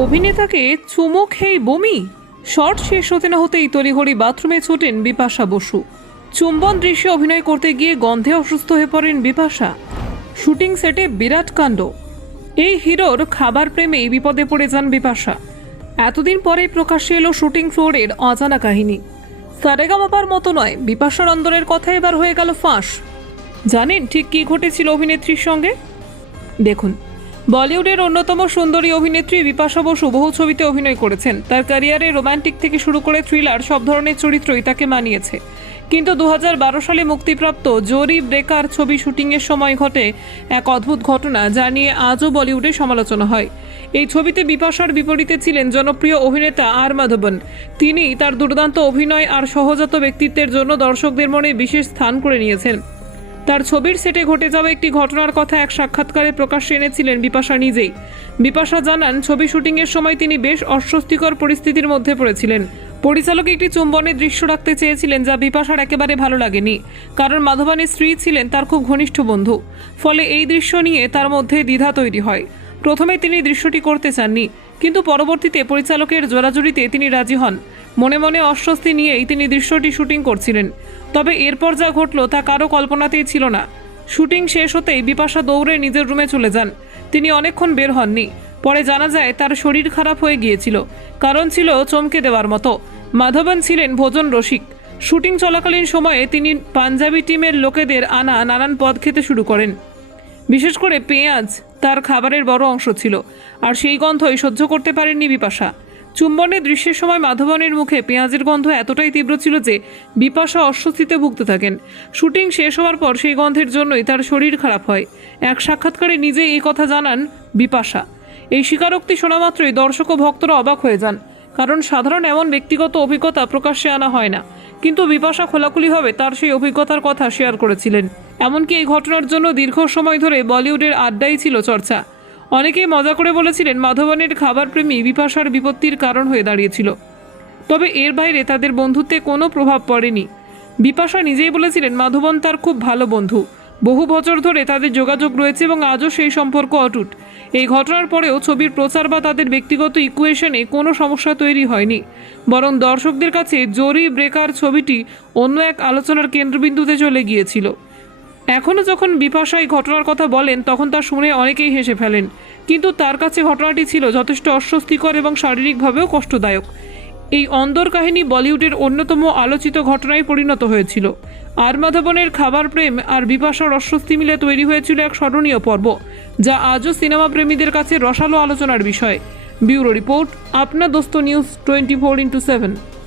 অভিনেতাকে চুমো খেয়ে বমি? শর্ট শেষ হতে না হতেই তড়িঘড়ি বাথরুমে ছোটেন বিপাশা বসু। চুম্বন দৃশ্যে অভিনয় করতে গিয়ে গন্ধে অসুস্থ হয়ে পড়েন বিপাশা। শুটিং সেটে বিরাট কাণ্ড। এই হিরোর খাবার প্রেমেই বিপদে পড়ে যান বিপাশা। এতদিন পরেই প্রকাশ্যে এলো শুটিং ফ্লোরের অজানা কাহিনী। সারেগামাপার মতো নয়, বিপাশার অন্দরের কথা এবার হয়ে গেল ফাঁস। জানেন ঠিক কী ঘটেছিল অভিনেত্রীর সঙ্গে? দেখুন। বলিউডের অন্যতম সুন্দরী অভিনেত্রী বিপাশা বসু বহু ছবিতে অভিনয় করেছেন। তার ক্যারিয়ারে রোমান্টিক থেকে শুরু করে থ্রিলার সব ধরনের চরিত্রই তাকে মানিয়েছে। কিন্তু দু হাজার বারো সালে মুক্তিপ্রাপ্ত জরি ব্রেকার ছবি শুটিংয়ের সময় ঘটে এক অদ্ভুত ঘটনা যা নিয়ে আজও বলিউডে সমালোচনা হয়। এই ছবিতে বিপাশার বিপরীতে ছিলেন জনপ্রিয় অভিনেতা আর মাধবন। তিনি তার দুর্দান্ত অভিনয় আর সহজাত ব্যক্তিত্বের জন্য দর্শকদের মনে বিশেষ স্থান করে নিয়েছেন। তার ছবির সেটে ঘটে যাওয়া একটি ঘটনার কথা এক সাক্ষাৎকারে প্রকাশ্যে এনেছিলেন বিপাশা নিজেই। বিপাশা জানান, ছবি শুটিংয়ের সময় তিনি বেশ অস্বস্তিকর পরিস্থিতির মধ্যে পড়েছিলেন। পরিচালক একটি চুম্বনের দৃশ্য রাখতে চেয়েছিলেন যা বিপাশার একেবারে ভালো লাগেনি। কারণ মাধবানের স্ত্রী ছিলেন তার খুব ঘনিষ্ঠ বন্ধু। ফলে এই দৃশ্য নিয়ে তার মধ্যে দ্বিধা তৈরি হয়। প্রথমে তিনি দৃশ্যটি করতে চাননি, কিন্তু পরবর্তীতে পরিচালকের জোরাজুরিতে তিনি রাজি হন। মনে মনে অস্বস্তি নিয়েই তিনি দৃশ্যটি শুটিং করছিলেন। তবে এরপর যা ঘটলো তা কারও কল্পনাতেই ছিল না। শুটিং শেষ হতেই বিপাশা দৌড়ে নিজের রুমে চলে যান। তিনি অনেকক্ষণ বের হননি। পরে জানা যায় তার শরীর খারাপ হয়ে গিয়েছিল। কারণ ছিল চমকে দেওয়ার মতো। মাধবন ছিলেন ভোজন রসিক। শুটিং চলাকালীন সময়ে তিনি পাঞ্জাবি টিমের লোকেদের আনা নানান পদ খেতে শুরু করেন। বিশেষ করে পেঁয়াজ, তার খাবারের বড় অংশ ছিল। আর সেই গন্ধই সহ্য করতে পারেননি বিপাশা। চুম্বনের দৃশ্যের সময় মাধবনের মুখে পেঁয়াজের গন্ধ এতটাই তীব্র ছিল যে বিপাশা অস্বস্তিতে ভুগতে থাকেন। শুটিং শেষ হওয়ার পর সেই গন্ধের জন্যই তার শরীর খারাপ হয়। এক সাক্ষাৎকারে নিজেই এই কথা জানান বিপাশা। এই স্বীকারোক্তি শোনা মাত্রই দর্শক ও ভক্তরা অবাক হয়ে যান, কারণ সাধারণ এমন ব্যক্তিগত অভিজ্ঞতা প্রকাশ্যে আনা হয় না। কিন্তু বিপাশা খোলাখুলিভাবে তার সেই অভিজ্ঞতার কথা শেয়ার করেছিলেন। এমনকি এই ঘটনার জন্য দীর্ঘ সময় ধরে বলিউডের আড্ডাই ছিল চর্চা। অনেকেই মজা করে বলেছিলেন মাধবনের খাবার প্রেমী বিপাশার বিপত্তির কারণ হয়ে দাঁড়িয়েছিল। তবে এর বাইরে তাদের বন্ধুত্বে কোনো প্রভাব পড়েনি। বিপাশা নিজেই বলেছিলেন, মাধবন তার খুব ভালো বন্ধু। বহু বছর ধরে তাদের যোগাযোগ রয়েছে এবং আজও সেই সম্পর্ক অটুট। এই ঘটনার পরেও ছবির প্রচার বা তাদের ব্যক্তিগত ইকুয়েশনে কোনো সমস্যা তৈরি হয়নি। বরং দর্শকদের কাছে জরি ব্রেকার ছবিটি অন্য এক আলোচনার কেন্দ্রবিন্দুতে চলে গিয়েছিল। এখনও যখন বিপাশা এই ঘটনার কথা বলেন, তখন তা শুনে অনেকেই হেসে ফেলেন। কিন্তু তার কাছে ঘটনাটি ছিল যথেষ্ট অস্বস্তিকর এবং শারীরিকভাবেও কষ্টদায়ক। এই অন্দর কাহিনী বলিউডের অন্যতম আলোচিত ঘটনায় পরিণত হয়েছিল। আর মাধবনের খাবার প্রেম আর বিপাশার অস্বস্তি মিলে তৈরি হয়েছিল এক স্মরণীয় পর্ব, যা আজও সিনেমা প্রেমীদের কাছে রসালো আলোচনার বিষয়। ব্যুরো রিপোর্ট আপনার দোস্ত news twenty four into seven.